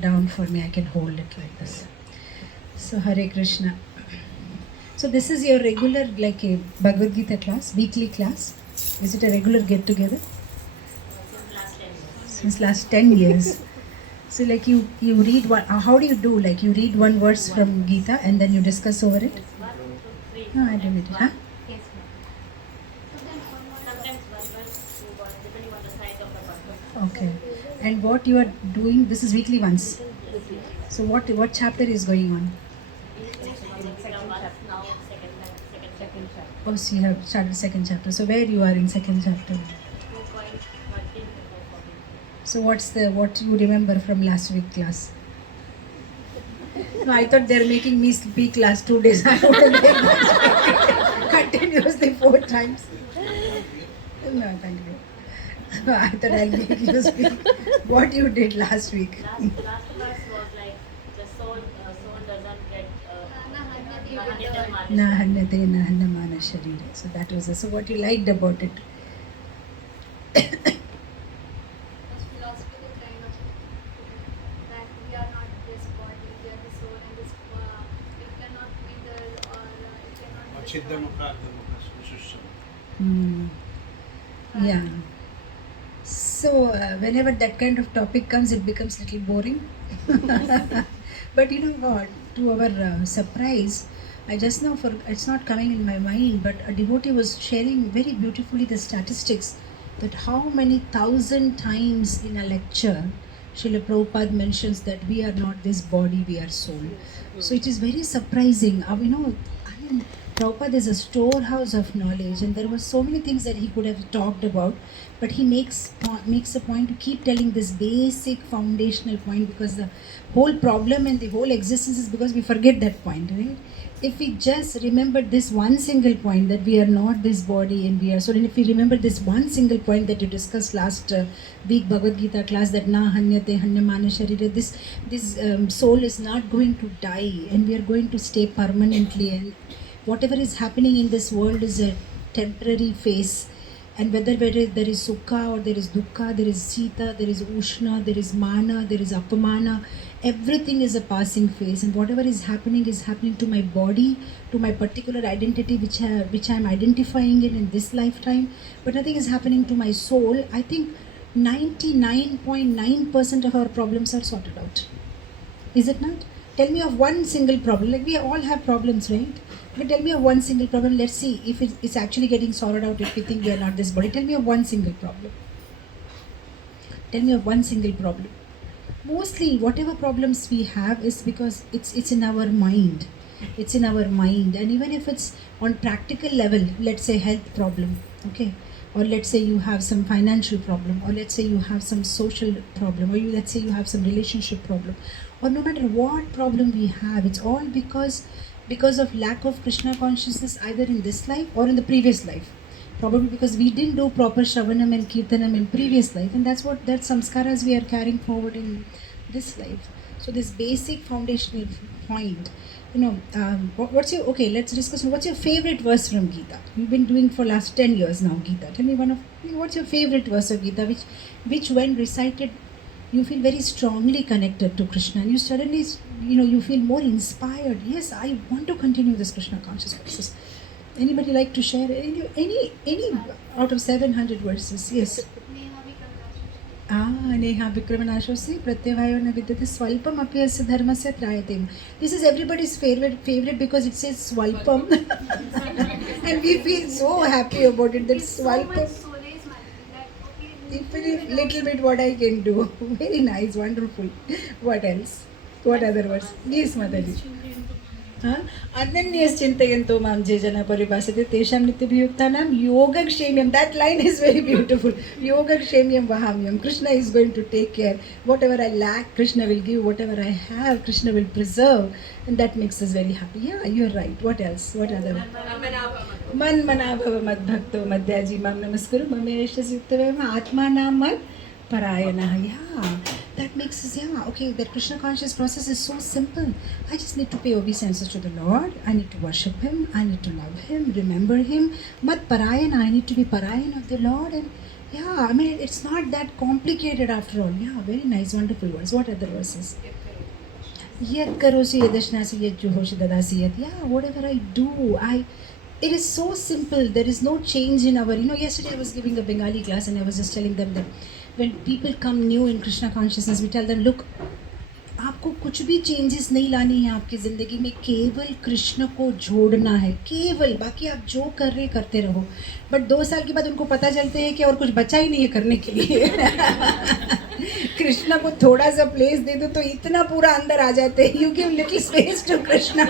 down for me. I can hold it like this. So Hare Krishna. So this is your regular like a Bhagavad Gita class, weekly class. Is it a regular get together? Since last 10 years. So like you read one, how do you do? Like you read one verse from Gita and then you discuss over it? No, I didn't. Huh? Okay. And what you are doing, this is weekly once. So what chapter is going on? Oh, so you have started second chapter. So where you are in second chapter? So what you remember from last week class? No, I thought they're making me speak last 2 days. I wouldn't take that continuously 4 times. No, thank you. I thought I'll make you speak what you did last week. Last class was like the soul doesn't get Na hanyate na hanyamana sharira. So that was so what you liked about it. Philosophical kind of that we are not this body, we are the soul, and this it cannot wither or it cannot destroy. Yeah. So whenever that kind of topic comes, it becomes a little boring. But you know what? To our surprise, I just now it's not coming in my mind, but a devotee was sharing very beautifully the statistics that how many thousand times in a lecture Srila Prabhupada mentions that we are not this body, we are soul. So it is very surprising. I mean, Prabhupada is a storehouse of knowledge, and there were so many things that he could have talked about, but he makes a point to keep telling this basic foundational point, because the whole problem and the whole existence is because we forget that point, right? If we just remember this one single point that we are not this body and we are soul, and if we remember this one single point that you discussed last week Bhagavad Gita class, that na hanyate hanyamana sharira, this soul is not going to die and we are going to stay permanently, and whatever is happening in this world is a temporary phase, and whether there is sukha or there is dukkha, there is sita, there is ushna, there is mana, there is apamana, everything is a passing phase, and whatever is happening to my body, to my particular identity which I am identifying in this lifetime, but nothing is happening to my soul. I think 99.9% of our problems are sorted out. Is it not? Tell me of one single problem. Like we all have problems, right? But tell me of one single problem. Let's see if it's actually getting sorted out if we think we are not this body. Tell me of one single problem. Tell me of one single problem. Mostly, whatever problems we have is because it's in our mind. It's in our mind. And even if it's on practical level, let's say health problem, okay? Or let's say you have some financial problem, or let's say you have some social problem, or let's say you have some relationship problem, or no matter what problem we have, it's all because of lack of Krishna consciousness either in this life or in the previous life. Probably because we didn't do proper Shravanam and Kirtanam in previous life, and that samskaras we are carrying forward in this life. So this basic foundational point, what's your, okay, let's discuss, what's your favorite verse from Gita? You've been doing for last 10 years now Gita. Tell me what's your favorite verse of Gita, which when recited, you feel very strongly connected to Krishna, and you suddenly, you feel more inspired. Yes, I want to continue this Krishna conscious verses. Anybody like to share any out of 700 verses? Yes. Neha Vikramanaşosi Pratyavayo na vidyate swalpam apyasya dharmasya trayatem. This is everybody's favorite because it says swalpam. And we feel so happy about it, that swalpam. Even little bit what I can do. Very nice, wonderful. What else? What other words? Yes, Mataji. Ananyascintayanto mam je jana paribhasate tesham nityabhiyuktanam yogakshamyam. That line is very beautiful. Yogakshamyam vahamyam. Krishna is going to take care. Whatever I lack, Krishna will give. Whatever I have, Krishna will preserve. And that makes us very happy. Yeah, you're right. What else? What other? Man manabhava mad bhakto madhyaji mam namaskuru mameshas yuktavema atmanam mad parayana. Yeah, that makes us, okay, that Krishna conscious process is so simple. I just need to pay obeisances to the Lord. I need to worship Him. I need to love Him, remember Him. Mad parayana, I need to be parayan of the Lord, and Yeah, I mean, it's not that complicated after all. Yeah, very nice, wonderful words. What other verses? Yet karosi yadashnasi yet juhoshi dadasi yet. Yeah, whatever I do, it is so simple. There is no change in our, yesterday I was giving a Bengali class and I was just telling them that when people come new in Krishna consciousness, we tell them, look, आपको कुछ भी changes नहीं लानी है आपकी ज़िंदगी में, केवल कृष्ण को जोड़ना है, केवल, बाकी आप जो कर रहे करते रहो. बट 2 साल के बाद उनको पता चलते हैं कि और कुछ बचा ही नहीं है करने के लिए. कृष्णा को थोड़ा सा प्लेस दे दो तो इतना पूरा अंदर आ जाते हैं. You give little space to Krishna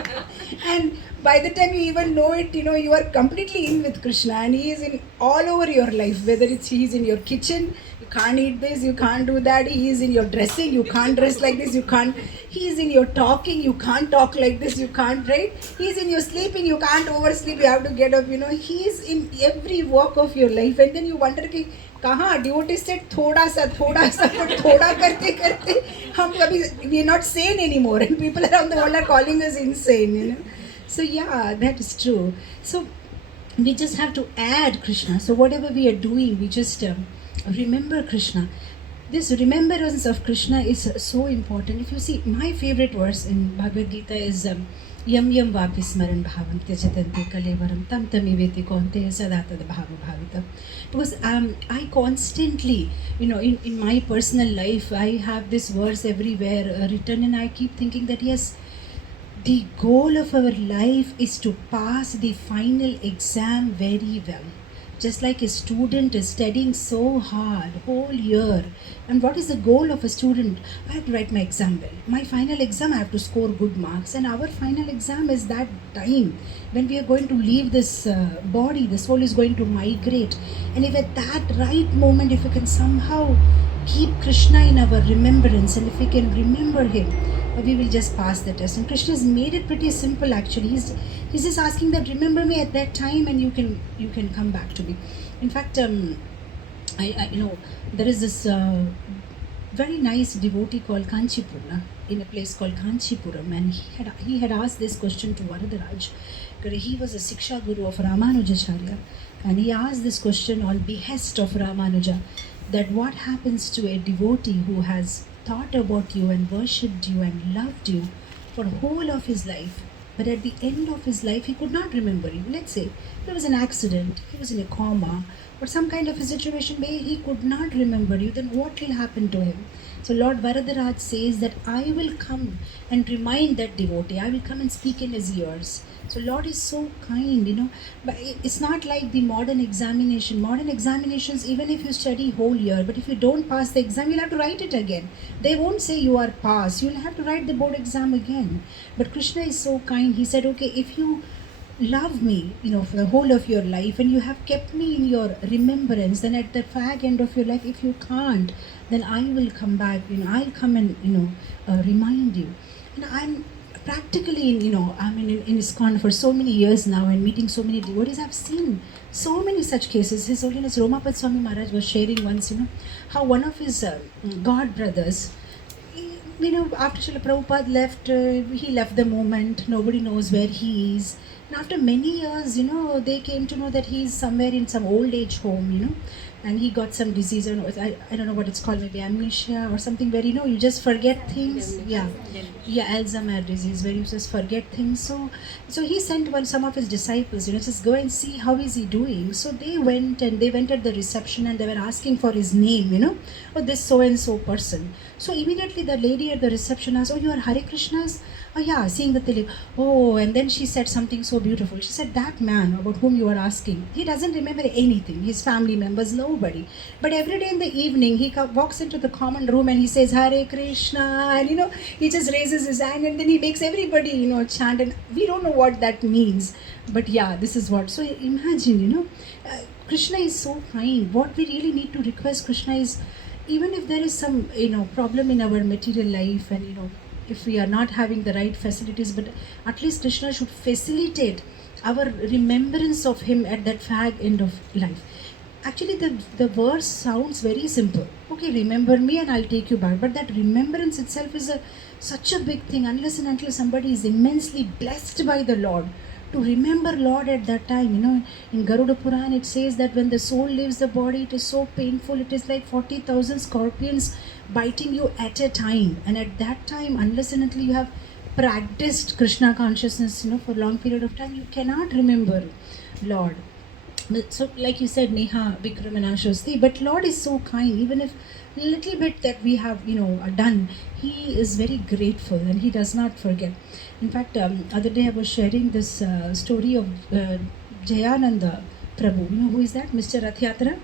and by the time you even know it, you are completely in with Krishna and he is in all over your life, whether it's he's in your kitchen, you can't eat this, you can't do that, he is in your dressing, you can't dress like this, you can't, he is in your talking, you can't talk like this, you can't, right? He is in your sleeping, you can't oversleep, you have to get up, he is in every walk of your life. And then you wonder कि कहाँ devotee से थोड़ा सा but थोड़ा करते करते हम कभी we are not sane anymore and people around the world are calling us insane. So yeah, that is true. So we just have to add Krishna. So whatever we are doing, we just remember Krishna. This remembrance of Krishna is so important. If you see, my favorite verse in Bhagavad Gita is Yam Yam Vapi Smaran Bhavam Tyajatanti Kalevaram Tam Tamiveti Konte Sadatad Bhava Bhavita. Because I constantly, in my personal life, I have this verse everywhere written and I keep thinking that yes, the goal of our life is to pass the final exam very well. Just like a student is studying so hard whole year. And what is the goal of a student? I have to write my exam well. My final exam I have to score good marks. And our final exam is that time when we are going to leave this body, the soul is going to migrate. And if at that right moment, if we can somehow keep Krishna in our remembrance and if we can remember him, we will just pass the test. And Krishna has made it pretty simple actually. He's just asking that remember me at that time and you can come back to me. In fact, I there is this very nice devotee called Kanchipurna in a place called Kanchipuram, and he had asked this question to Varadaraj. He was a Siksha Guru of Ramanujacharya, and he asked this question on behest of Ramanuja, that what happens to a devotee who has thought about you and worshipped you and loved you for the whole of his life, but at the end of his life he could not remember you. Let's say there was an accident, he was in a coma, or some kind of a situation where he could not remember you, then what will happen to him? So Lord Varadaraj says that I will come and remind that devotee, I will come and speak in his ears. So Lord is so kind, but it's not like the modern examination. Modern examinations, even if you study whole year, but if you don't pass the exam, you'll have to write it again. They won't say you are passed. You'll have to write the board exam again. But Krishna is so kind. He said, okay, if you love me, for the whole of your life and you have kept me in your remembrance, then at the fag end of your life, if you can't, then I will come back, I'll come and, remind you. And I'm practically I'm in ISKCON for so many years now and meeting so many devotees. I've seen so many such cases. His Holiness Romapad Swami Maharaj was sharing once, how one of his god brothers, after Srila Prabhupada left, he left the movement. Nobody knows where he is. And after many years, they came to know that he's somewhere in some old age home, and he got some disease, or I don't know what it's called, maybe amnesia or something where, you just forget things. Yeah, Alzheimer's disease where you just forget things. So he sent some of his disciples, just go and see how is he doing. So they went at the reception and they were asking for his name, oh, this so and so person. So immediately the lady at the reception asked, oh, you are Hare Krishna's? Oh yeah, seeing the tilak. Oh, and then she said something so beautiful. She said, that man about whom you are asking, he doesn't remember anything, his family members, nobody. But every day in the evening, he walks into the common room and he says, Hare Krishna, and he just raises his hand and then he makes everybody, chant, and we don't know what that means. But yeah, this is what. So imagine, Krishna is so kind. What we really need to request Krishna is, even if there is some, problem in our material life and, if we are not having the right facilities, but at least Krishna should facilitate our remembrance of him at that fag end of life. Actually, the verse sounds very simple. Okay, remember me and I'll take you back. But that remembrance itself is such a big thing. Unless and until somebody is immensely blessed by the Lord, to remember Lord at that time. In Garuda Puran it says that when the soul leaves the body, it is so painful. It is like 40,000 scorpions biting you at a time. And at that time, unless and until you have practiced Krishna consciousness, for a long period of time, you cannot remember Lord. So like you said, Neha Vikramanashasti, but Lord is so kind. Even if little bit that we have done, he is very grateful and he does not forget. In fact, other day I was sharing this story of Jayananda Prabhu. Who is that? Mr. Rathyatra?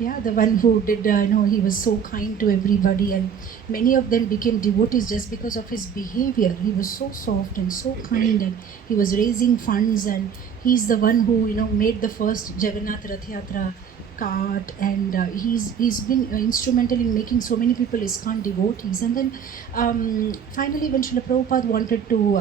Yeah, the one who did, he was so kind to everybody, and many of them became devotees just because of his behavior. He was so soft and so kind, and he was raising funds, and he's the one who, made the first Jagannath Rath Yatra cart, and he's been instrumental in making so many people ISKCON devotees. And then finally, when Srila Prabhupada wanted to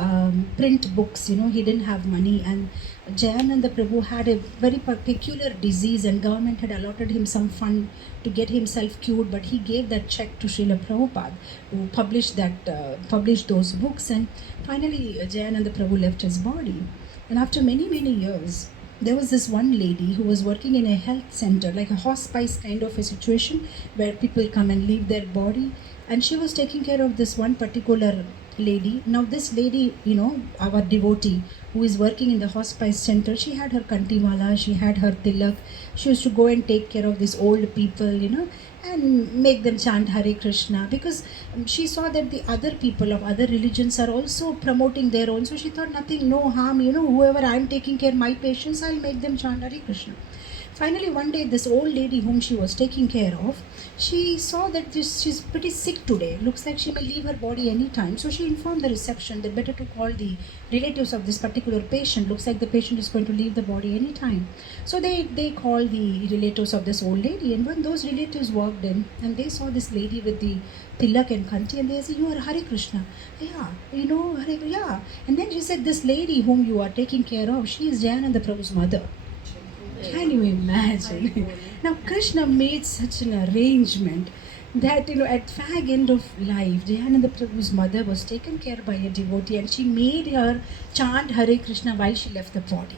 print books, he didn't have money, and Jayananda Prabhu had a very peculiar disease, and government had allotted him some fund to get himself cured, but he gave that check to Srila Prabhupada to publish those books. And finally, Jayananda Prabhu left his body. And after many, many years, there was this one lady who was working in a health center, like a hospice kind of a situation where people come and leave their body. And she was taking care of this one particular lady. Now this lady, our devotee who is working in the hospice center, she had her kantimala, she had her tilak. She used to go and take care of these old people, and make them chant Hare Krishna, because she saw that the other people of other religions are also promoting their own. So she thought nothing, no harm, whoever I'm taking care of my patients, I'll make them chant Hare Krishna. Finally, one day, this old lady whom she was taking care of, she saw that she's pretty sick today. Looks like she may leave her body anytime. So she informed the reception that better to call the relatives of this particular patient. Looks like the patient is going to leave the body anytime. So they called the relatives of this old lady. And when those relatives walked in and they saw this lady with the tilak and kanti, and they said, "You are Hare Krishna." "Yeah, Hare, yeah." And then she said, "This lady whom you are taking care of, she is Jayananda Prabhu's mother." Can you imagine? Now Krishna made such an arrangement that at fag end of life, Jayananda Prabhu's mother was taken care by a devotee, and she made her chant Hare Krishna while she left the body.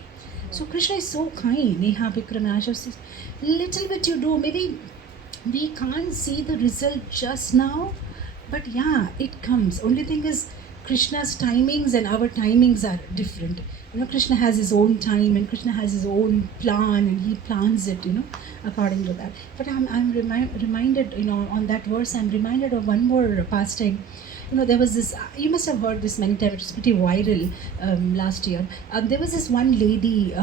So Krishna is so kind. Neha Vikramasha says, little bit you do, maybe we can't see the result just now, but yeah, it comes. Only thing is, Krishna's timings and our timings are different. Krishna has his own time, and Krishna has his own plan, and he plans it, according to that. But I'm reminded, on that verse, I'm reminded of one more pastime. There was this, you must have heard this many times, it was pretty viral last year. There was this one lady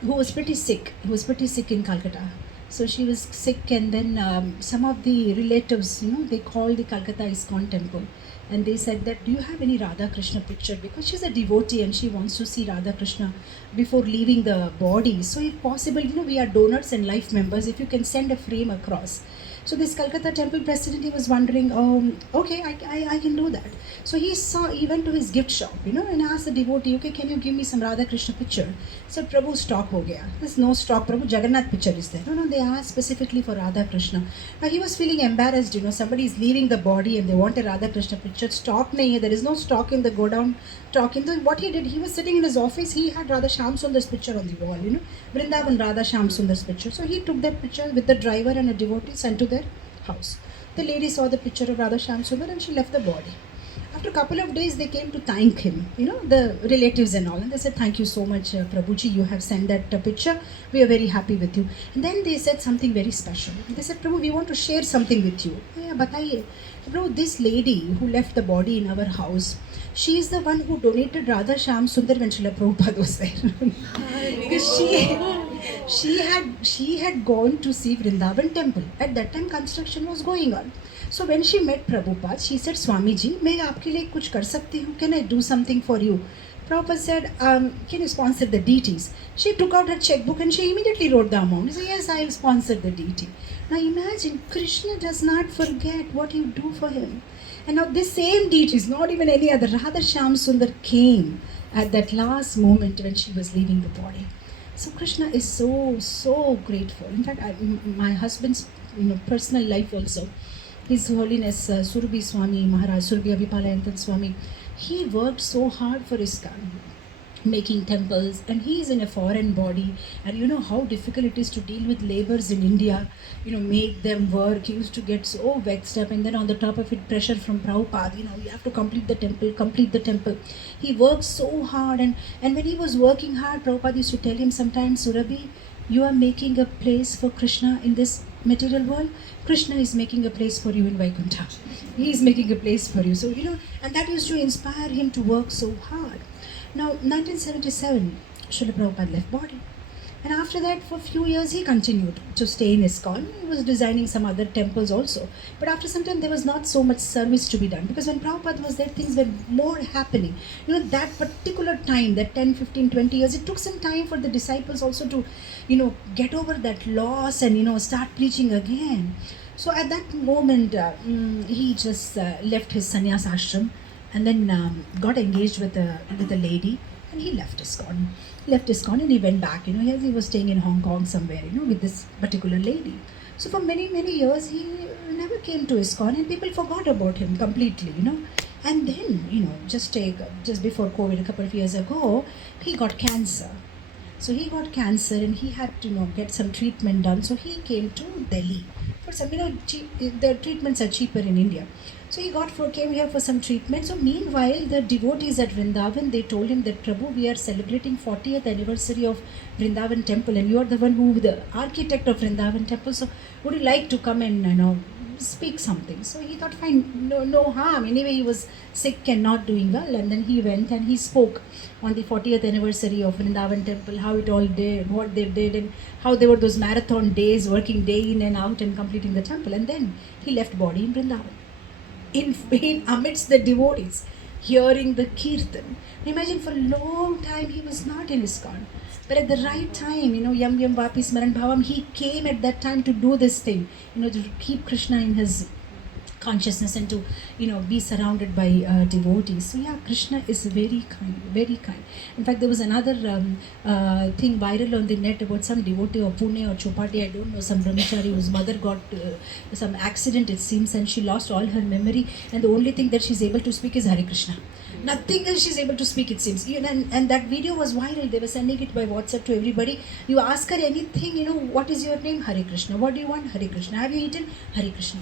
who was pretty sick, in Calcutta. So she was sick, and then some of the relatives, they called the Calcutta ISKCON temple. And they said that, "Do you have any Radha Krishna picture?" Because she's a devotee and she wants to see Radha Krishna before leaving the body. So if possible, we are donors and life members, if you can send a frame across. So this Calcutta temple president, he was wondering, okay, I can do that. So he went to his gift shop, and asked the devotee, "Okay, can you give me some Radha Krishna picture?" So Prabhu, stock ho gaya. There's no stock, Prabhu, Jagannath picture is there. No, they asked specifically for Radha Krishna. Now he was feeling embarrassed, somebody is leaving the body and they want a Radha Krishna picture. Stock nahi hai, there is no stock in the godown. What he did, he was sitting in his office, he had Radha Shyam Sundar's picture on the wall, Vrindavan Radha Shyam Sundar's picture. So he took that picture with the driver and a devotee, sent to their house. The lady saw the picture of Radha Shyam Sundar and she left the body. After a couple of days, they came to thank him, the relatives and all. And they said, "Thank you so much, Prabhuji, you have sent that picture. We are very happy with you." And then they said something very special. They said, "Prabhu, we want to share something with you." "Yeah, bataiye." "Prabhu, this lady who left the body in our house, she is the one who donated Radha Shyam Sundar when Srila Prabhupada was there." Because she had gone to see Vrindavan temple. At that time, construction was going on. So when she met Prabhupada, she said, "Swamiji, मैं आपके लिए कुछ कर सकती हूँ? Can I do something for you?" Prabhupada said, "Can you sponsor the deities?" She took out her checkbook and she immediately wrote the amount. She said, "Yes, I'll sponsor the deity." Now imagine, Krishna does not forget what you do for him. And now this same deities, not even any other, Radha Shyam Sundar came at that last moment when she was leaving the body. So Krishna is so grateful. In fact, my husband's personal life also, His Holiness Surabhi Swami Maharaj, Surabhi Abhipalayantan Swami, he worked so hard for ISKCON. making temples, and he is in a foreign body, and you know how difficult it is to deal with laborers in India, make them work. He used to get so vexed up, and then on the top of it, pressure from Prabhupada, you have to complete the temple. He works so hard, and when he was working hard, Prabhupada used to tell him sometimes, Surabhi, you are making a place for Krishna in this material world. Krishna is making a place for you in Vaikuntha. He is making a place for you. So, and that used to inspire him to work so hard. Now, 1977, Srila Prabhupada left body. And after that, for a few years, he continued to stay in ISKCON. He was designing some other temples also. But after some time, there was not so much service to be done. Because when Prabhupada was there, things were more happening. That particular time, that 10, 15, 20 years, it took some time for the disciples also to, get over that loss and, start preaching again. So at that moment, he just left his sannyas ashram and then got engaged with a lady, and he left ISKCON. And he went back. He was staying in Hong Kong somewhere, with this particular lady. So for many, many years, he never came to ISKCON, and people forgot about him completely, And then, just before COVID, a couple of years ago, he got cancer. So he got cancer, and he had to, get some treatment done. So he came to Delhi for some, the treatments are cheaper in India. So he came here for some treatment. So meanwhile, the devotees at Vrindavan, they told him that, Prabhu, we are celebrating 40th anniversary of Vrindavan temple, and you are the one the architect of Vrindavan temple. So would you like to come and, speak something? So he thought, fine, no harm. Anyway, he was sick and not doing well. And then he went and he spoke on the 40th anniversary of Vrindavan temple, how it all did, what they did, and how there were those marathon days, working day in and out and completing the temple. And then he left body in Vrindavan. In amidst the devotees, hearing the kirtan. Imagine, for a long time he was not in ISKCON, but at the right time, Yam Yam Vapi Smaran Bhavam, he came at that time to do this thing, to keep Krishna in his consciousness and to be surrounded by devotees. So yeah, Krishna is very kind, very kind. In fact, there was another thing viral on the net about some devotee of Pune or Chopati, I don't know, some brahmachari whose mother got some accident, it seems, and she lost all her memory, and the only thing that she's able to speak is Hare Krishna. Nothing else she's able to speak, it seems. And that video was viral. They were sending it by WhatsApp to everybody. You ask her anything, what is your name? Hare Krishna. What do you want? Hare Krishna. Have you eaten? Hare Krishna.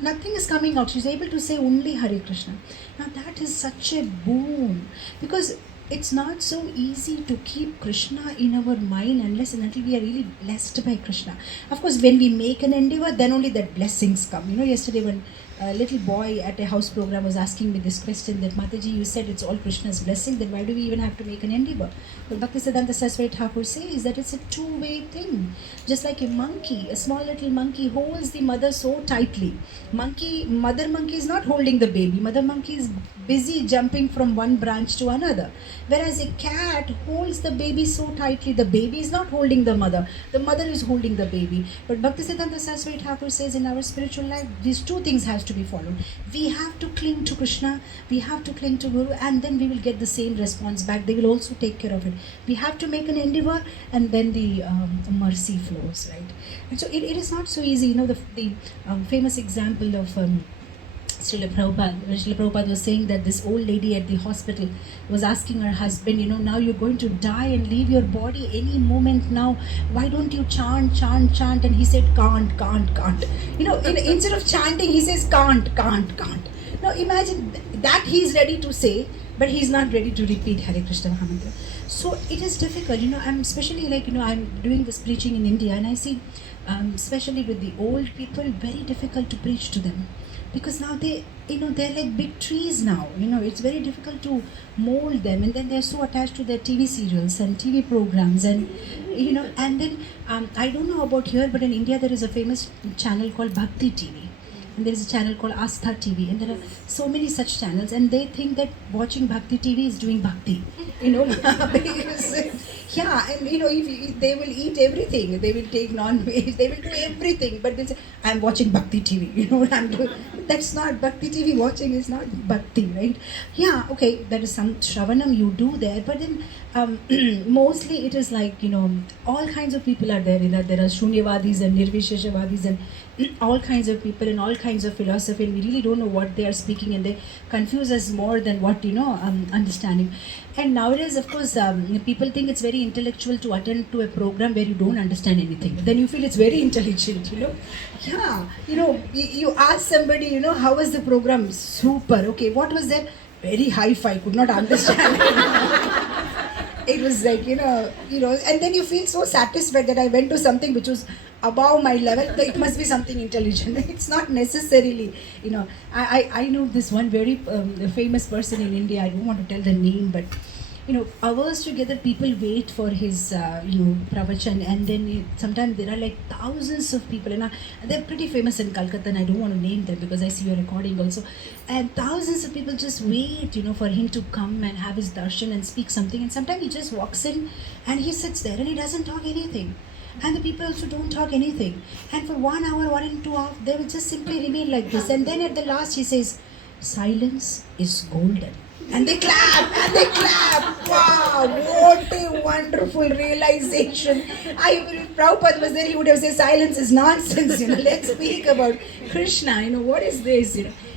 Nothing is coming out. She's able to say only Hare Krishna. Now that is such a boon, because it's not so easy to keep Krishna in our mind unless and until we are really blessed by Krishna. Of course, when we make an endeavor, then only that blessings come. Yesterday when a little boy at a house program was asking me this question, that Mataji, you said it's all Krishna's blessing, then why do we even have to make an endeavor? But Bhaktisiddhanta Saraswati Thakur says that it's a two-way thing. Just like a monkey, a small little monkey holds the mother so tightly. Mother monkey is not holding the baby. Mother monkey is busy jumping from one branch to another. Whereas a cat holds the baby so tightly, the baby is not holding the mother is holding the baby. But Bhaktisiddhanta Saraswati Thakur says in our spiritual life, these two things have to be followed. We have to cling to Krishna, we have to cling to Guru, and then we will get the same response back. They will also take care of it. We have to make an endeavor, and then the mercy flows, right? And so it is not so easy. The famous example of Srila Prabhupada, when Srila Prabhupada was saying that this old lady at the hospital was asking her husband, now you're going to die and leave your body any moment now. Why don't you chant? And he said, can't. Instead of chanting, he says, can't. Now imagine that he's ready to say, but he's not ready to repeat Hare Krishna Mahamantra. So it is difficult, I'm especially I'm doing this preaching in India, and I see, especially with the old people, very difficult to preach to them. Because now they're like big trees now. It's very difficult to mold them, and then they're so attached to their TV serials and TV programs, and and then I don't know about here, but in India there is a famous channel called Bhakti TV, and there is a channel called Astha TV, and there are so many such channels, and they think that watching Bhakti TV is doing bhakti, because, yeah, and if they will eat everything, they will take non-veg, they will do everything, but they say, I'm watching Bhakti TV, I'm doing. That's not Bhakti TV. Watching is not Bhakti, right? Yeah, okay, there is some Shravanam you do there, but then mostly it is like, all kinds of people are there. There are Shunyavadis and Nirvisheshavadis and all kinds of people and all kinds of philosophy, and we really don't know what they are speaking, and they confuse us more than what, understanding. And nowadays, of course, people think it's very intellectual to attend to a program where you don't understand anything. Then you feel it's very intelligent, Yeah, you ask somebody, how was the program? Super. Okay, what was that? Very high-fi. Could not understand. It was like, and then you feel so satisfied that I went to something which was above my level. It must be something intelligent. It's not necessarily, I know this one very famous person in India. I don't want to tell the name, but hours together people wait for his pravachan, and then sometimes there are like thousands of people, and they're pretty famous in Calcutta, and I don't want to name them because I see your recording also, and thousands of people just wait for him to come and have his darshan and speak something, and sometimes he just walks in and he sits there and he doesn't talk anything, and the people also don't talk anything, and for 1 hour, 1 and 2 hours they will just simply remain like this, and then at the last he says, silence is golden. And they clap, and they clap. Wow, what a wonderful realization. If Prabhupada was there, he would have said, silence is nonsense, let's speak about Krishna, what is this,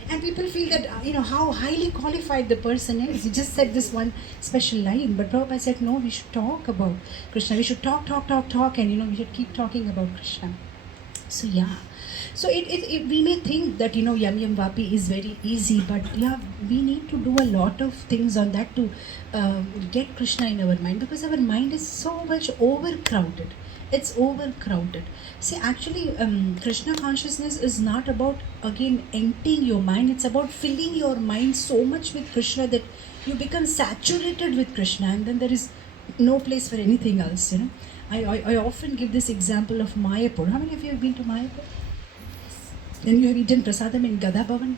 And people feel that, how highly qualified the person is. He just said this one special line, but Prabhupada said, no, we should talk about Krishna. We should talk, and, we should keep talking about Krishna. So, yeah. So we may think that Yam Yam Vapi is very easy, but yeah, we need to do a lot of things on that to get Krishna in our mind, because our mind is so much overcrowded. It's overcrowded. See, actually, Krishna consciousness is not about, again, emptying your mind. It's about filling your mind so much with Krishna that you become saturated with Krishna, and then there is no place for anything else. I often give this example of Mayapur. How many of you have been to Mayapur? Then you have eaten prasadam in Gada Bhavan.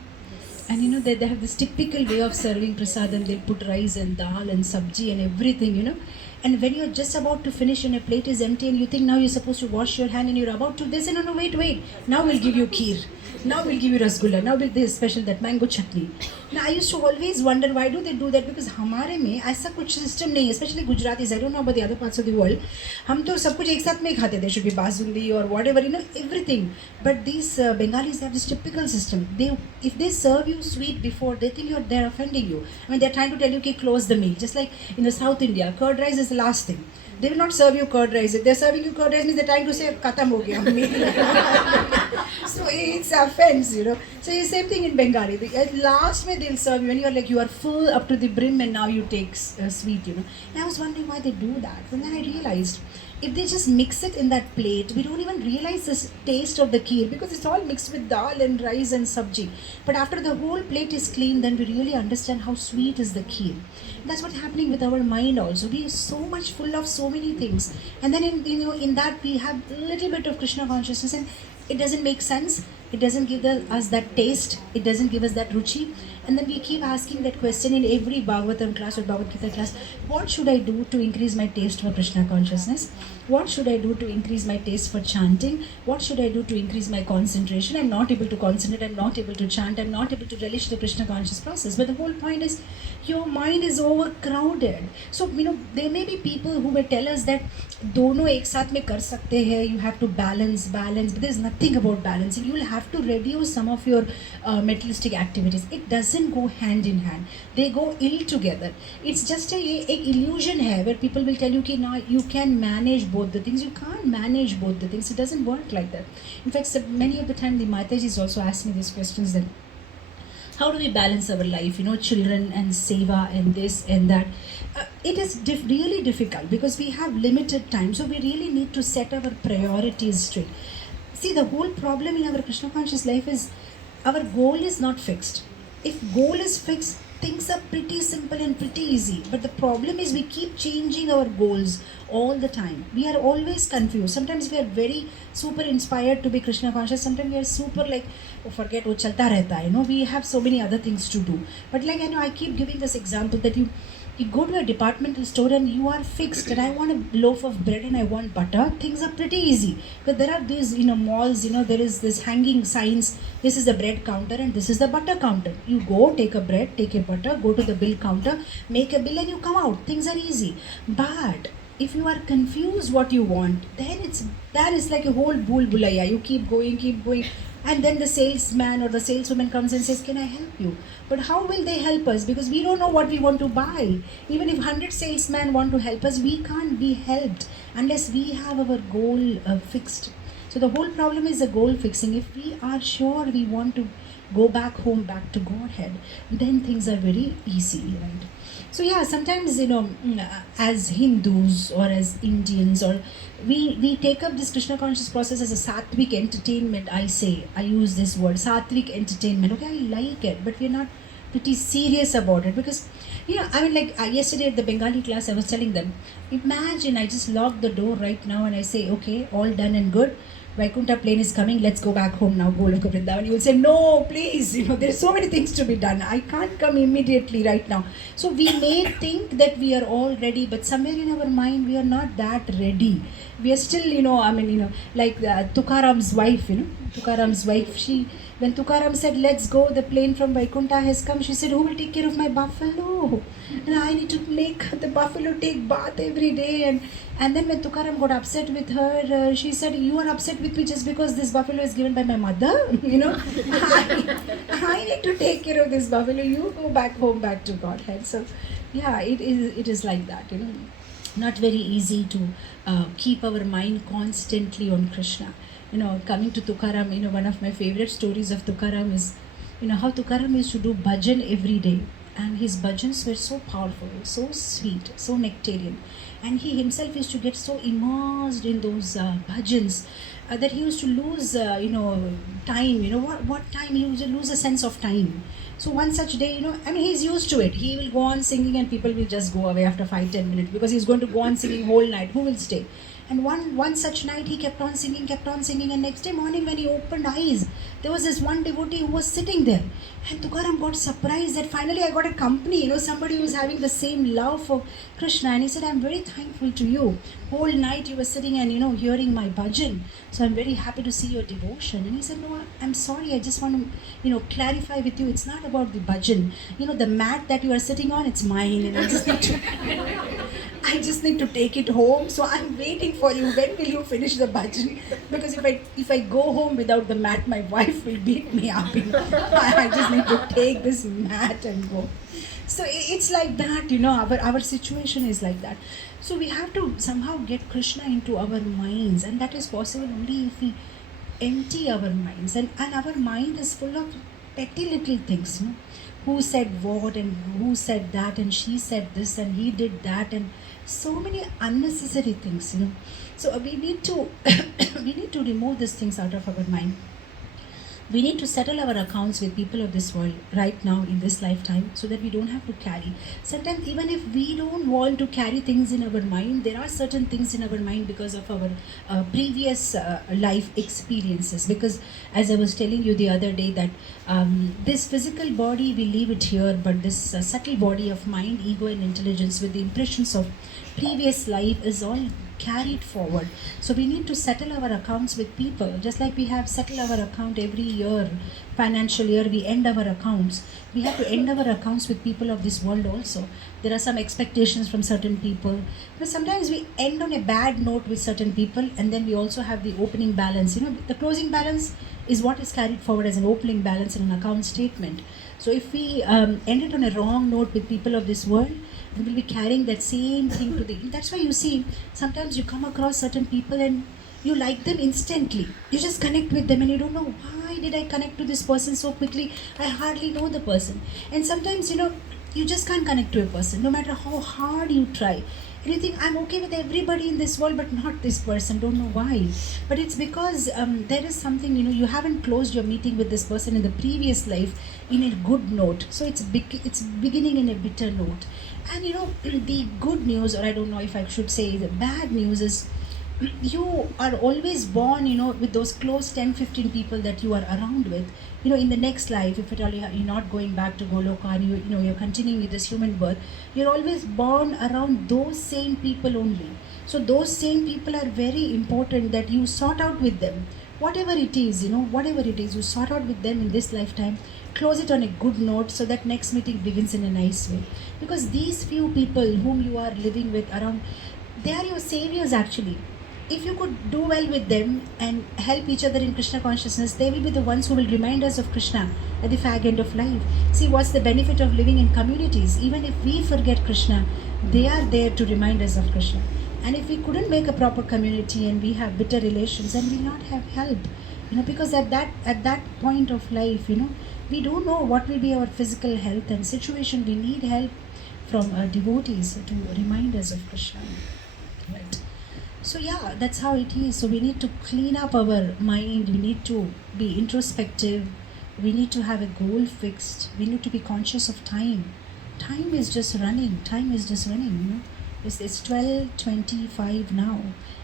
And they have this typical way of serving prasadam. They'll put rice and dal and sabji and everything, And when you're just about to finish and a plate is empty and you think now you're supposed to wash your hand and you're about to, they say, no, wait. Now we'll give you kheer. Now we'll give you rasgulla. Now we'll this special, that mango chutney. Now I used to always wonder why do they do that, because हमारे में ऐसा कुछ system नहीं है, especially Gujaratis. I don't know about the other parts of the world. हम तो सब कुछ एक साथ में खाते. There should be basundi or whatever, everything. But these Bengalis have this typical system. If they serve you sweet before, they think they're offending you. I mean, they're trying to tell you, okay, close the meal. Just like in the South India, curd rice is the last thing. They will not serve you curd rice. If they're serving you curd rice, means they're trying to say, khatam ho gaya meal. So it's offense, So it's the same thing in Bengali. At last, they'll serve you when you're like, you are full up to the brim and now you take sweet, And I was wondering why they do that. And then I realized, if they just mix it in that plate, we don't even realize this taste of the kheer, because it's all mixed with dal and rice and sabji. But after the whole plate is clean, then we really understand how sweet is the kheer. That's what's happening with our mind also. We are so much full of so many things. And then in that we have a little bit of Krishna consciousness, and it doesn't make sense. It doesn't give us that taste. It doesn't give us that ruchi. And then we keep asking that question in every Bhagavatam class or Bhagavad Gita class. What should I do to increase my taste for Krishna consciousness? What should I do to increase my taste for chanting? What should I do to increase my concentration? I'm not able to concentrate. I'm not able to chant. I'm not able to relish the Krishna conscious process. But the whole point is, your mind is overcrowded. So, there may be people who will tell us that dono ek saath mein kar sakte hai, you have to balance. But there's nothing about balancing. You will have to reduce some of your materialistic activities. It doesn't go hand in hand. They go ill together. It's just a illusion here where people will tell you, okay, now you can manage both the things. You can't manage both the things. It doesn't work like that. In fact, many of the time the Matajis also ask me these questions that, how do we balance our life, children and seva and this and that. It is really difficult because we have limited time. So we really need to set our priorities straight. See, the whole problem in our Krishna conscious life is our goal is not fixed. If goal is fixed, things are pretty simple and pretty easy. But the problem is we keep changing our goals all the time. We are always confused. Sometimes we are very super inspired to be Krishna conscious. Sometimes we are super like, oh, forget, chalta rehta hai. We have so many other things to do. But like, I keep giving this example that You go to a departmental store and you are fixed, and I want a loaf of bread and I want butter. Things are pretty easy. But there are these, malls, there is this hanging signs. This is the bread counter and this is the butter counter. You go, take a bread, take a butter, go to the bill counter, make a bill and you come out. Things are easy. But if you are confused what you want, then that is like a whole bulaya. You keep going, and then the salesman or the saleswoman comes and says, "Can I help you?" But how will they help us? Because we don't know what we want to buy. Even if 100 salesmen want to help us, we can't be helped unless we have our goal fixed. So the whole problem is the goal fixing. If we are sure we want to go back home, back to Godhead, then things are very easy, right? So yeah, sometimes as Hindus or as Indians, or we take up this Krishna conscious process as a sattvic entertainment. I use this word, sattvic entertainment. Okay, I like it, but we're not pretty serious about it, because yesterday at the Bengali class I was telling them, imagine I just lock the door right now and I say, okay, all done and good, Vaikuntha plane is coming, let's go back home now, Goloka Vrindavan. You will say, no, please, there's so many things to be done. I can't come immediately right now. So we may think that we are all ready, but somewhere in our mind, we are not that ready. We are still, like Tukaram's wife, Tukaram's wife, when Tukaram said, let's go, the plane from Vaikuntha has come, she said, who will take care of my buffalo? And I need to make the buffalo take bath every day. And then when Tukaram got upset with her, she said, you are upset with me just because this buffalo is given by my mother? I need to take care of this buffalo. You go back home, back to Godhead. So, yeah, it is like that, Not very easy to keep our mind constantly on Krishna. Coming to Tukaram, one of my favorite stories of Tukaram is, how Tukaram used to do bhajan every day. And his bhajans were so powerful, so sweet, so nectarian. And he himself used to get so immersed in those bhajans that he used to lose, time. What time? He used to lose a sense of time. So one such day, he's used to it. He will go on singing and people will just go away after 5-10 minutes because he's going to go on singing whole night. Who will stay? And one such night he kept on singing, and next day morning when he opened eyes, there was this one devotee who was sitting there. And Tukaram got surprised that finally I got a company, somebody who was having the same love for Krishna. And he said, I'm very thankful to you. Whole night you were sitting and, hearing my bhajan. So I'm very happy to see your devotion. And he said, no, I'm sorry, I just want to, clarify with you, it's not about the bhajan. The mat that you are sitting on, it's mine. And I just need to take it home. So I'm waiting for you. When will you finish the bhajan? Because if I go home without the mat, my wife will beat me up. I just need to take this mat and go. So it's like that, our situation is like that. So we have to somehow get Krishna into our minds, and that is possible only if we empty our minds. And our mind is full of petty little things, who said what and who said that, and she said this and he did that, and so many unnecessary things, So we need to we need to remove these things out of our mind. We need to settle our accounts with people of this world right now in this lifetime, so that we don't have to carry. Sometimes even if we don't want to carry things in our mind, there are certain things in our mind because of our previous life experiences. Because as I was telling you the other day that this physical body, we leave it here, but this subtle body of mind, ego and intelligence with the impressions of previous life is all carried forward. So we need to settle our accounts with people, just like we have settled our account every year, financial year, we end our accounts. We have to end our accounts with people of this world also. There are some expectations from certain people. But sometimes we end on a bad note with certain people, and then we also have the opening balance. The closing balance is what is carried forward as an opening balance in an account statement. So if we end it on a wrong note with people of this world, we will be carrying that same thing to the... That's why you see, sometimes you come across certain people and you like them instantly. You just connect with them and you don't know, why did I connect to this person so quickly? I hardly know the person. And sometimes, you just can't connect to a person, no matter how hard you try. And you think, I'm okay with everybody in this world, but not this person. Don't know why. But it's because there is something, you haven't closed your meeting with this person in the previous life in a good note. So it's beginning in a bitter note. And the good news, or I don't know if I should say the bad news, is you are always born, with those close 10-15 people that you are around with. In the next life, if at all you're not going back to Goloka, and you're continuing with this human birth, you're always born around those same people only. So those same people are very important, that you sort out with them. Whatever it is, whatever it is, you sort out with them in this lifetime. Close it on a good note so that next meeting begins in a nice way. Because these few people whom you are living with around, they are your saviors actually. If you could do well with them and help each other in Krishna consciousness, they will be the ones who will remind us of Krishna at the fag end of life. See, what's the benefit of living in communities? Even if we forget Krishna, they are there to remind us of Krishna. And if we couldn't make a proper community and we have bitter relations, then we'll not have help. Because at that point of life, we don't know what will be our physical health and situation. We need help from devotees to remind us of Krishna. Right. So yeah, that's how it is. So we need to clean up our mind. We need to be introspective. We need to have a goal fixed. We need to be conscious of time. Time is just running. Time is just running. It's 12:25 now,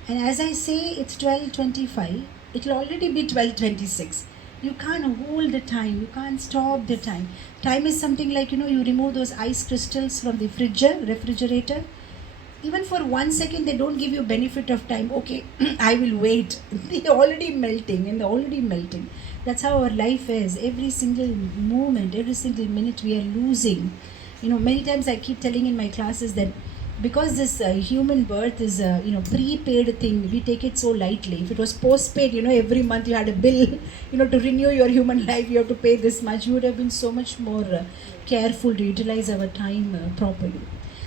and as I say, it's 12:25. It'll already be 12:26. You can't hold the time. You can't stop the time. Time is something like, you remove those ice crystals from the refrigerator. Even for 1 second, they don't give you benefit of time. Okay, I will wait. They're already melting, and they're already melting. That's how our life is. Every single moment, every single minute, we are losing. Many times I keep telling in my classes that because this human birth is a prepaid thing, we take it so lightly. If it was postpaid, every month you had a bill, to renew your human life, you have to pay this much. You would have been so much more careful to utilize our time properly.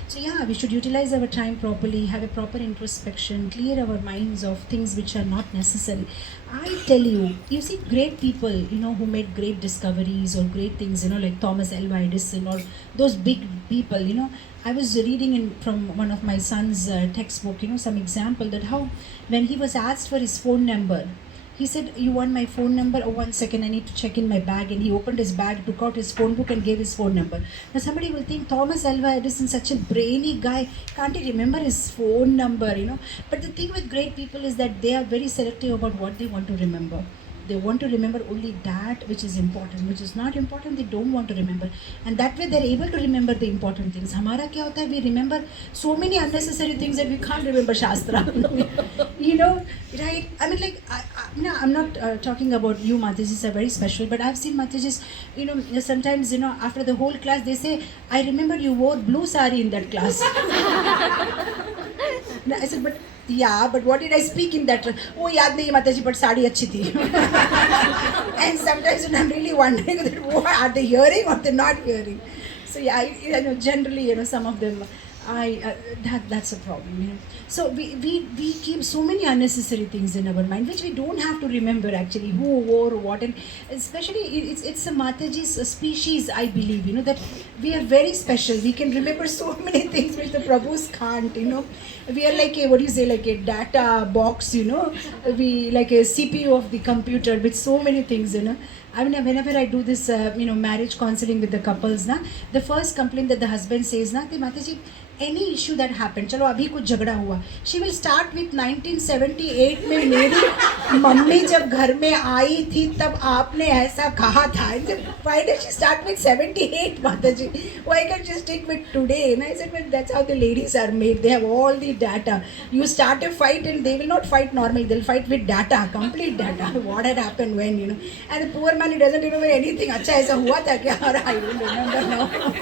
So yeah, we should utilize our time properly, have a proper introspection, clear our minds of things which are not necessary. I tell you, you see great people, who made great discoveries or great things, like Thomas Alva Edison or those big people. I was reading from one of my son's textbook, some example that how when he was asked for his phone number, he said, "You want my phone number? Oh, 1 second, I need to check in my bag." And he opened his bag, took out his phone book and gave his phone number. Now somebody will think, Thomas Alva Edison, such a brainy guy, can't he remember his phone number, But the thing with great people is that they are very selective about what they want to remember. They want to remember only that which is important. Which is not important, they don't want to remember. And that way they're able to remember the important things. Hamara kya hota hai? We remember so many unnecessary things that we can't remember Shastra. Right? I mean, I'm not talking about you, Matajis are very special, but I've seen Matajis, sometimes, after the whole class, they say, "I remember you wore blue sari in that class." I said, but what did I speak in that? Oh, yaad nahi Mataji, but sari achhi thi. And sometimes I'm really wondering that, what, are they hearing or they're not hearing? So yeah, generally, some of them, that's a problem, So we keep so many unnecessary things in our mind, which we don't have to remember actually, who wore what, and especially it's a Mataji's species, I believe, that we are very special. We can remember so many things which the Prabhus can't, We are like a data box, we like a CPU of the computer with so many things, I mean, whenever I do this, marriage counseling with the couples, the first complaint that the husband says, Mataji, any issue that happened, चलो अभी कुछ झगड़ा हुआ, she will start with 1978 में मेरी mummy जब घर में आई थी तब आपने ऐसा कहा था. Why did she start with 78, Mataji? Why can't you stick with today? And I said, well, that's how the ladies are made. They have all the data. You start a fight and they will not fight normally. They'll fight with data, complete data. What had happened when, And the poor man, he doesn't remember anything. अच्छा ऐसा हुआ था क्या? I don't remember now.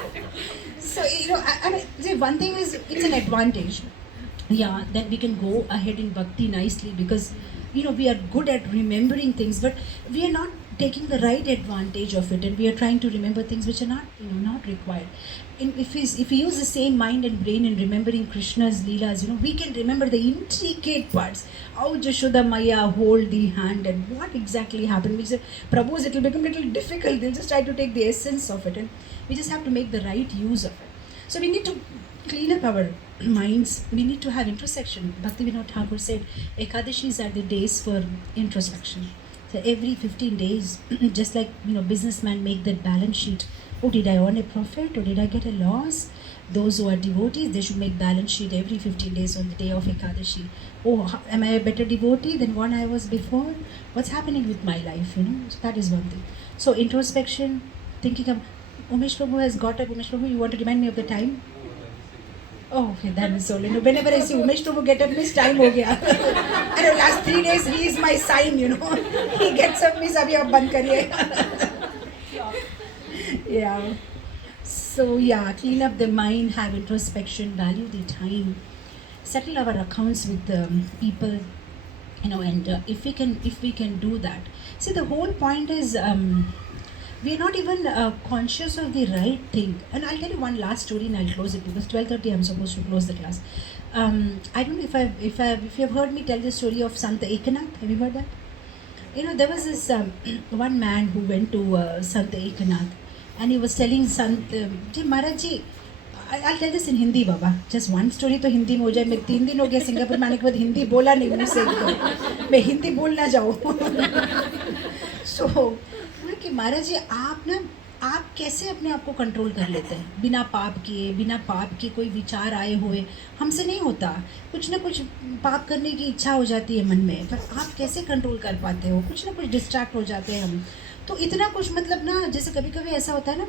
So, I mean, one thing is, it's an advantage. Yeah, then we can go ahead in bhakti nicely because, we are good at remembering things, but we are not taking the right advantage of it, and we are trying to remember things which are not, not required. And if we use the same mind and brain in remembering Krishna's Leelas, we can remember the intricate parts. How Jashoda Maya hold the hand and what exactly happened. Which Prabhu's, it will become a little difficult. They'll just try to take the essence of it, and we just have to make the right use of it. So we need to clean up our minds. We need to have introspection. Bhaktivinoda Thakur said, Ekadashis are the days for introspection. So every 15 days, just like businessmen make that balance sheet. Oh, did I earn a profit or did I get a loss? Those who are devotees, they should make balance sheet every 15 days on the day of Ekadashi. Oh, am I a better devotee than one I was before? What's happening with my life? So that is one thing. So introspection, thinking of Umesh Prabhu has got up. Umesh Prabhu, you want to remind me of the time? Oh, okay, that is so. Whenever I see Umesh Prabhu get up, means time हो गया. And last 3 days he is my sign. He gets up, means अभी आप बंद करिए. Yeah. So yeah, clean up the mind, have introspection, value the time, settle our accounts with people, and if we can do that. See, the whole point is we are not even conscious of the right thing. And I'll tell you one last story and I'll close it because 12:30 I'm supposed to close the class. I don't know if you have heard me tell the story of Sant Ekanath. Have you heard that? There was this one man who went to Sant Ekanath, and he was telling Sant Maharaj ji, I'll tell this in Hindi, Baba. Just one story तो हिंदी में हो जाए. मैं 3 दिन हो गया Singapore में आने के बाद हिंदी बोला नहीं मुझसे एकदम. मैं हिंदी बोलना जाऊँ. So कि महाराज जी आप कैसे अपने आप को कंट्रोल कर लेते हैं बिना पाप के कोई विचार आए हुए. हमसे नहीं होता. कुछ ना कुछ पाप करने की इच्छा हो जाती है मन में, पर आप कैसे कंट्रोल कर पाते हो? कुछ ना कुछ डिस्ट्रैक्ट हो जाते हैं हम. तो इतना कुछ मतलब ना, जैसे कभी कभी ऐसा होता है ना,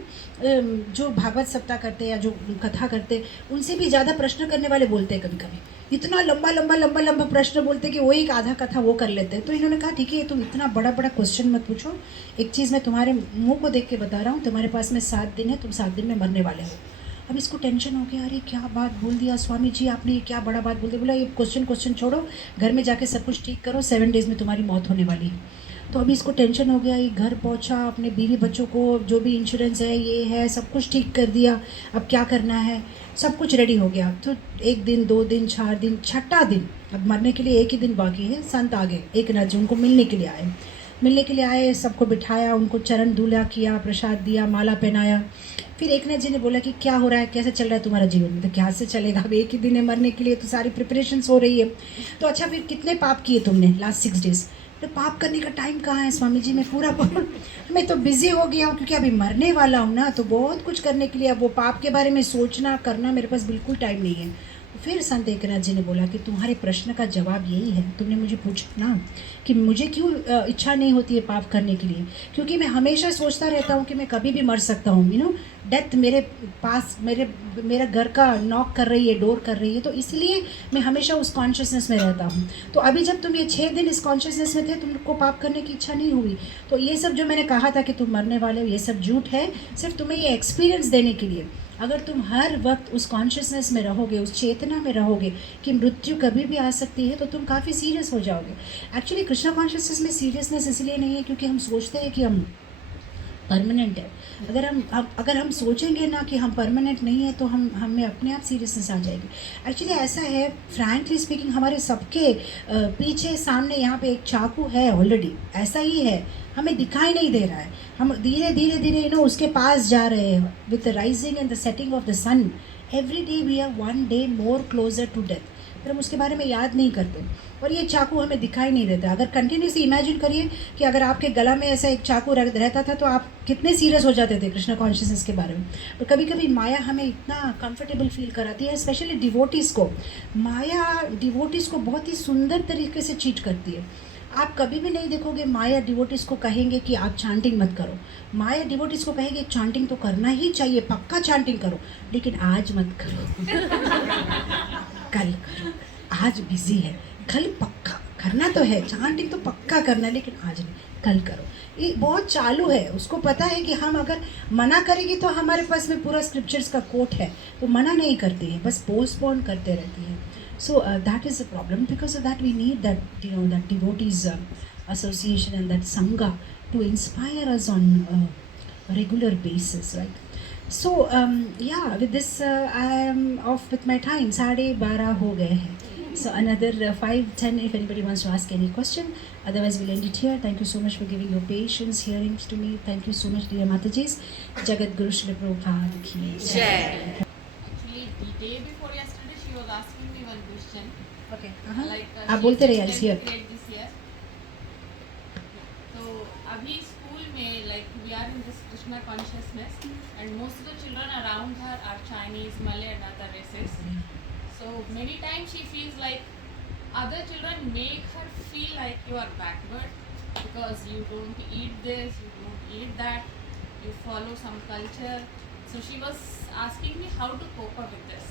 जो भागवत सप्ताह करते हैं या जो कथा करते हैं उनसे भी ज़्यादा प्रश्न करने वाले बोलते हैं. कभी कभी इतना लंबा प्रश्न बोलते हैं कि वो एक आधा कथा वो कर लेते हैं. तो इन्होंने कहा ठीक है, तुम इतना बड़ा क्वेश्चन मत पूछो. एक चीज़ मैं तुम्हारे मुंह को देख के बता रहा हूँ, तुम्हारे पास में 7 दिन है, तुम 7 दिन में मरने वाले हो. अब इसको टेंशन हो गया, अरे क्या बात बोल दिया स्वामी जी आपने, ये क्या बड़ा बात बोल दिया. बोला ये क्वेश्चन छोड़ो, घर में जाके सब कुछ ठीक करो, 7 डेज़ में तुम्हारी मौत होने वाली है. तो अभी इसको टेंशन हो गया. ये घर पहुंचा, अपने बीवी बच्चों को जो भी इंश्योरेंस है ये है सब कुछ ठीक कर दिया. अब क्या करना है, सब कुछ रेडी हो गया. तो 1 दिन 2 दिन 4 दिन 6ठा दिन, अब मरने के लिए 1 ही दिन बाकी है. संत आ गए, एकनाथ जी उनको मिलने के लिए आए. सबको बिठाया, उनको चरण धूला किया, प्रसाद दिया, माला पहनाया. फिर एकनाथ जी ने बोला कि क्या हो रहा है, कैसे चल रहा है तुम्हारा जीवन. तो क्या से चलेगा, अब 1 ही दिन है मरने के लिए, तो सारी प्रिपरेशंस हो रही है. तो अच्छा फिर कितने पाप किए तुमने लास्ट 6 डेज़. तो पाप करने का टाइम कहाँ है स्वामी जी, मैं पूरा मैं तो बिज़ी हो गया हूँ क्योंकि अभी मरने वाला हूँ ना, तो बहुत कुछ करने के लिए अब वो पाप के बारे में सोचना करना मेरे पास बिल्कुल टाइम नहीं है. फिर संत एकनाथ जी ने बोला कि तुम्हारे प्रश्न का जवाब यही है. तुमने मुझे पूछा ना कि मुझे क्यों इच्छा नहीं होती है पाप करने के लिए, क्योंकि मैं हमेशा सोचता रहता हूँ कि मैं कभी भी मर सकता हूँ. डेथ मेरे पास मेरा घर का नॉक कर रही है, डोर कर रही है. तो इसलिए मैं हमेशा उस कॉन्शियसनेस में रहता हूँ. तो अभी जब तुम ये 6 दिन इस कॉन्शियसनेस में थे, तुमको पाप करने की इच्छा नहीं हुई. तो ये सब जो मैंने कहा था कि तुम मरने वाले हो, ये सब झूठ है. सिर्फ तुम्हें ये एक्सपीरियंस देने के लिए. अगर तुम हर वक्त उस कॉन्शियसनेस में रहोगे, उस चेतना में रहोगे कि मृत्यु कभी भी आ सकती है, तो तुम काफ़ी सीरियस हो जाओगे. एक्चुअली कृष्णा कॉन्शियसनेस में सीरियसनेस इसलिए नहीं है क्योंकि हम सोचते हैं कि हम परमानेंट है. अगर हम सोचेंगे ना कि हम परमानेंट नहीं है, तो हमें अपने आप सीरियसनेस आ जाएगी. एक्चुअली ऐसा है, फ्रैंकली स्पीकिंग, हमारे सबके पीछे सामने यहाँ पे एक चाकू है ऑलरेडी. ऐसा ही है, हमें दिखाई नहीं दे रहा है. हम धीरे धीरे उसके पास जा रहे हैं. With the rising and the setting of the sun, every day we are 1 day more closer to death. फिर हम उसके बारे में याद नहीं करते और ये चाकू हमें दिखाई नहीं देता. अगर कंटिन्यूसली इमेजिन करिए कि अगर आपके गला में ऐसा एक चाकू रहता था तो आप कितने सीरियस हो जाते थे कृष्ण कॉन्शियसनेस के बारे में. पर कभी कभी माया हमें इतना कंफर्टेबल फील कराती है, स्पेशली डिवोटीज़ को. माया डिवोटीज़ को बहुत ही सुंदर तरीके से चीट करती है. आप कभी भी नहीं देखोगे माया डिवोटीज़ को कहेंगे कि आप चांटिंग मत करो. माया डिवोटीज़ को कहेंगे चांटिंग तो करना ही चाहिए, पक्का चांटिंग करो, लेकिन आज मत करो, कल करो, आज बिजी है, कल पक्का करना तो है, चांटिंग तो पक्का करना है, लेकिन आज नहीं, कल करो. ये बहुत चालू है. उसको पता है कि हम अगर मना करेंगे तो हमारे पास में पूरा स्क्रिप्चर्स का कोट है, तो मना नहीं करती है, बस पोस्टपोन करते रहती है. So that is the problem. Because of that we need that that devotees association and that sangha to inspire us on a regular basis, right? So yeah, with this I am off with my time. 12:30 हो गए हैं. So another 5-10 if anybody wants to ask any question. Otherwise we'll end it here. Thank you so much for giving your patience, hearing to me. Thank you so much, dear Matajis. Jagat Guru Shri Prabhupada ki jai. Actually, the day before yesterday, she was asking me one question. Okay. Like, आप she बोलते said रहिए, that I'll see we you. create this year. So अभी school में like we are in this Krishna consciousness and most of the children around her are Chinese, Malay and other races. So many times she feels like other children make her feel like you are backward because you don't eat this, you don't eat that, you follow some culture. So she was asking me how to cope up with this.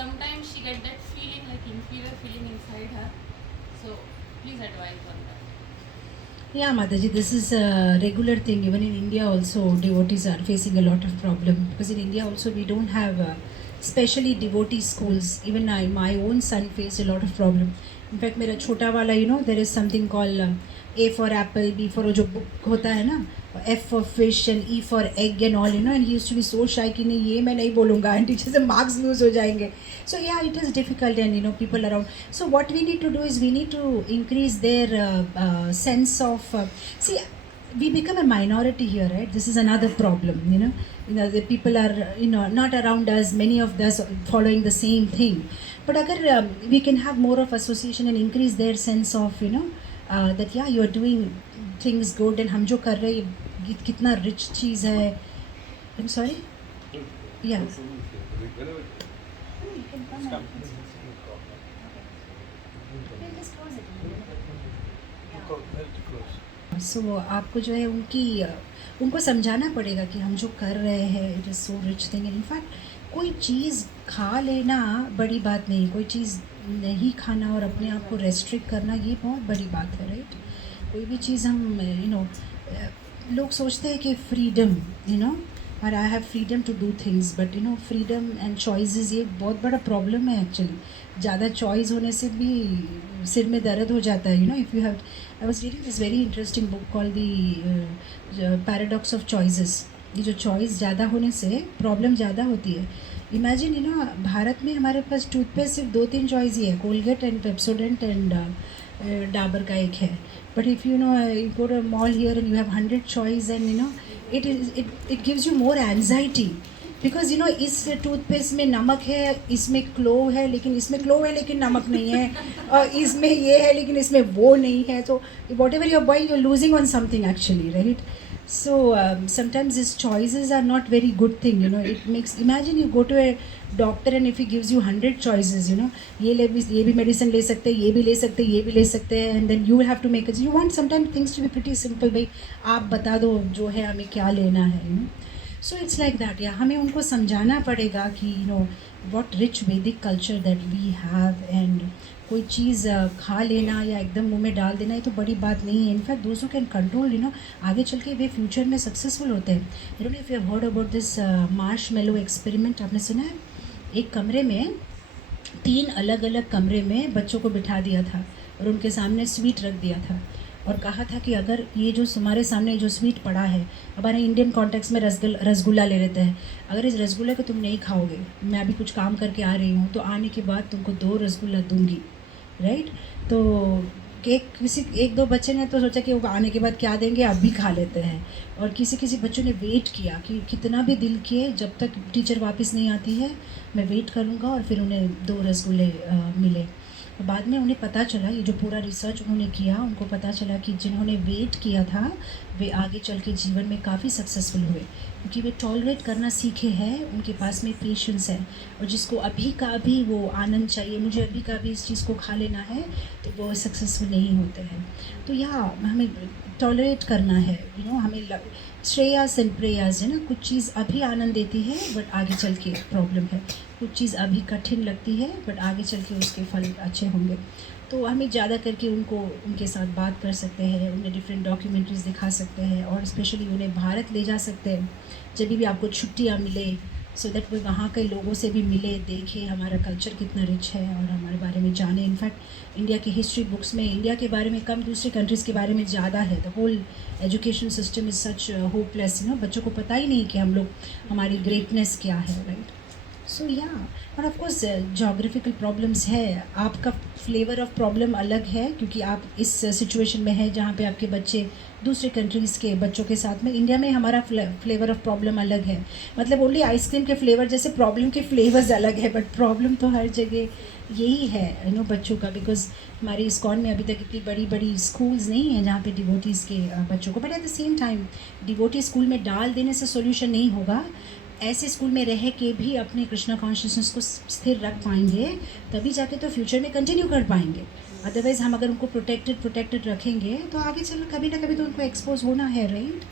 Sometimes she get that feeling like inferior feeling inside her. So please advise on that. Yeah, Mataji, this is a regular thing. Even in India, also devotees are facing a lot of problem because in India also we don't have, especially devotee schools. Even my own son faced a lot of problem. In fact, मेरा छोटा वाला, there is something called A for apple, B for जो book होता है ना, F for fish and E for egg and all, and he used to be so shy कि नहीं ये मैं नहीं बोलूँगा and teacher से marks lose हो जाएंगे. So yeah, it is difficult and people around. So what we need to do is we need to increase their sense of see. We become a minority here, right? This is another problem. The people are not around us. Many of us following the same thing. But agar we can have more of association and increase their sense of that yeah, you are doing things good and हम जो कर रहे हैं ये कितना rich चीज़ है. I'm sorry. Yeah. You can come and we'll just close it. सो आपको जो है उनको समझाना पड़ेगा कि हम जो कर रहे हैं it is so rich thing. In fact कोई चीज़ खा लेना बड़ी बात नहीं, कोई चीज़ नहीं खाना और अपने आप को रेस्ट्रिक्ट करना ये बहुत बड़ी बात है, राइट? कोई भी चीज़ हम लोग सोचते हैं कि फ्रीडम और I have freedom to do things, but freedom and choices ये बहुत बड़ा प्रॉब्लम है एक्चुअली. ज़्यादा चॉइस होने से भी सिर में दर्द हो जाता है. If you have I was reading this very interesting book called the paradox of choices. ये जो चॉइस ज़्यादा होने से प्रॉब्लम ज़्यादा होती है. इमेजिन भारत में हमारे पास टूथपेस्ट सिर्फ 2-3 चॉइस ही है, Colgate and Pepsodent and Dabur का एक है. But if you go to a mall here and you have 100 choice and it gives you more anxiety because इस टूथपेस्ट में नमक है, इसमें क्लोव है लेकिन इसमें क्लोव है लेकिन नमक नहीं है, और इसमें ये है लेकिन इसमें वो नहीं है. तो whatever you're buying you're losing on something actually, right? So sometimes these choices are not very good thing. It makes, imagine you go to a doctor and if he gives you 100 choices, ये भी medicine ले सकते हैं, ये भी ले सकते हैं, ये भी ले सकते हैं, and then you will have to make it. You want sometimes things to be pretty simple. भाई आप बता दो जो है हमें क्या लेना है. So it's like that. Yeah, हमें उनको समझाना पड़ेगा कि what rich Vedic culture that we have, and कोई चीज़ खा लेना या एकदम मुंह में डाल देना ये तो बड़ी बात नहीं है. इनफैक्ट दोस्तों कैन कंट्रोल आगे चल के वे फ्यूचर में सक्सेसफुल होते हैं. You know if you heard about this marshmallow experiment, आपने सुना है? एक कमरे में 3 अलग अलग कमरे में बच्चों को बिठा दिया था और उनके सामने स्वीट रख दिया था और कहा था कि अगर ये जो तुम्हारे सामने जो स्वीट पड़ा है, हमारे इंडियन कॉन्टेक्स्ट में रसगुल्ला ले लेते हैं, अगर इस रसगुल्ले को तुम नहीं खाओगे, मैं अभी कुछ काम करके आ रही हूँ तो आने के बाद तुमको 2 रसगुल्ला दूंगी, राइट? तो किसी 1-2 बच्चे ने तो सोचा कि वो आने के बाद क्या देंगे, अब भी खा लेते हैं. और किसी बच्चों ने वेट किया कि कितना भी दिल किए जब तक टीचर वापस नहीं आती है मैं वेट करूँगा, और फिर उन्हें 2 रसगुल्ले मिले. बाद में उन्हें पता चला, ये जो पूरा रिसर्च उन्होंने किया, उनको पता चला कि जिन्होंने वेट किया था वे आगे चल के जीवन में काफ़ी सक्सेसफुल हुए क्योंकि वे टॉलरेट करना सीखे हैं, उनके पास में पेशेंस है. और जिसको अभी का अभी वो आनंद चाहिए, मुझे अभी का अभी इस चीज़ को खा लेना है, तो वो सक्सेसफुल नहीं होते हैं. तो हमें टॉलरेट करना है. हमें श्रेयास एंड प्रेयास है ना, कुछ चीज़ अभी आनंद देती है बट आगे चल के प्रॉब्लम है, कुछ चीज़ अभी कठिन लगती है बट आगे चल के उसके फल अच्छे होंगे. तो हमें ज़्यादा करके उनके साथ बात कर सकते हैं, उन्हें डिफरेंट डॉक्यूमेंट्रीज़ दिखा सकते हैं और स्पेशली उन्हें भारत ले जा सकते हैं जब भी आपको छुट्टियाँ मिले, सो दैट वो वहाँ के लोगों से भी मिले, देखें हमारा कल्चर कितना रिच है और हमारे बारे में जाने. इनफैक्ट इंडिया की हिस्ट्री बुक्स में इंडिया के बारे में कम, दूसरे कंट्रीज़ के बारे में ज़्यादा है. The whole education system is such hopeless. बच्चों को पता ही नहीं कि हम लोग, हमारी ग्रेटनेस क्या है, राइट? सो या, और ऑफ कोर्स जोग्राफिकल प्रॉब्लम्स है, आपका फ्लेवर ऑफ प्रॉब्लम अलग है क्योंकि आप इस सिचुएशन में है जहाँ पे आपके बच्चे दूसरे कंट्रीज़ के बच्चों के साथ में। इंडिया में हमारा फ्लेवर ऑफ प्रॉब्लम अलग है, मतलब ओनली आइसक्रीम के फ्लेवर जैसे प्रॉब्लम के फ्लेवर्स अलग है, बट प्रॉब्लम तो हर जगह यही है बच्चों का। बिकॉज हमारी इस्कॉन में अभी तक इतनी बड़ी बड़ी स्कूल्स नहीं हैं जहाँ पे डिवोटीज़ के बच्चों को, but at the same time devotee school में डाल देने से सोल्यूशन नहीं होगा। ऐसे स्कूल में रह के भी अपने कृष्णा कॉन्शियसनेस को स्थिर रख पाएंगे, तभी जाके तो फ्यूचर में कंटिन्यू कर पाएंगे। अदरवाइज़ हम अगर उनको प्रोटेक्टेड रखेंगे तो आगे चल कभी ना कभी तो उनको एक्सपोज होना है, राइट।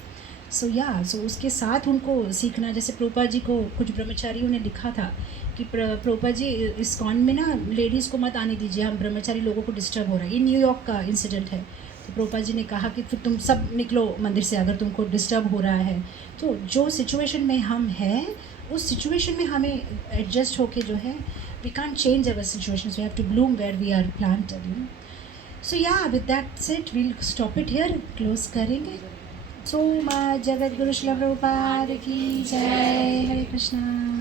सो उसके साथ उनको सीखना, जैसे प्रोपा जी को कुछ ब्रह्मचारियों ने लिखा था कि प्रोपा जी इस कॉन में ना लेडीज़ को मत आने दीजिए, हम ब्रह्मचारी लोगों को डिस्टर्ब हो रहा है। ये न्यूयॉर्क का इंसिडेंट है। तो प्रोपा जी ने कहा कि फिर तुम सब निकलो मंदिर से अगर तुमको डिस्टर्ब हो रहा है। तो जो सिचुएशन में हम हैं उस सिचुएशन में हमें एडजस्ट होके जो है, we can't change our situations, we have to bloom where we are planted. So yeah, with that set we'll stop it here, close करेंगे। सो माँ जगत गुरु श्री प्रभुपाद की जय। हरे कृष्णा।